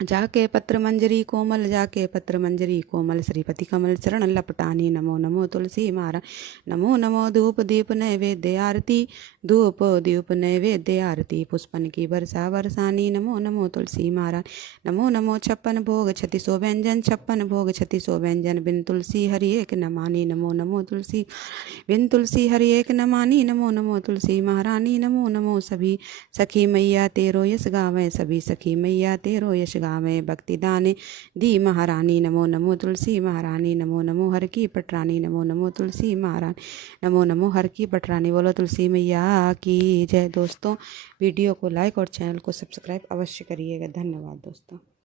जाके पत्र मंजरी कोमल, जाके पत्र मंजरी कोमल, श्रीपति कमल चरण लपटानी नमो नमो तुलसी मारा, नमो नमो धूप दीप नैवेद्य आरती, धूप दीप नैवेद्य आरती, पुष्पन की वर्षा बरसानी नमो नमो तुलसी मारा, नमो नमो 56 भोग 3600 व्यंजन, 56 भोग 3600 व्यंजन, बिन तुलसी हरि एक न मानी, नमो नमो तुलसी, बिन तुलसी हरि एक न मानी, नमो नमो तुलसी महारानी, नमो नमो। सभी सखी मैया तेरो यश गावें, सभी सखी मैया तेरो यश गावें, गावे भक्ति दाने दी महारानी। नमो नमो तुलसी महारानी, नमो नमो हर की पटरानी, नमो नमो तुलसी महारानी, नमो नमो हर की पटरानी। बोलो तुलसी मैया की जय। दोस्तों वीडियो को लाइक और चैनल को सब्सक्राइब अवश्य करिएगा। धन्यवाद दोस्तों।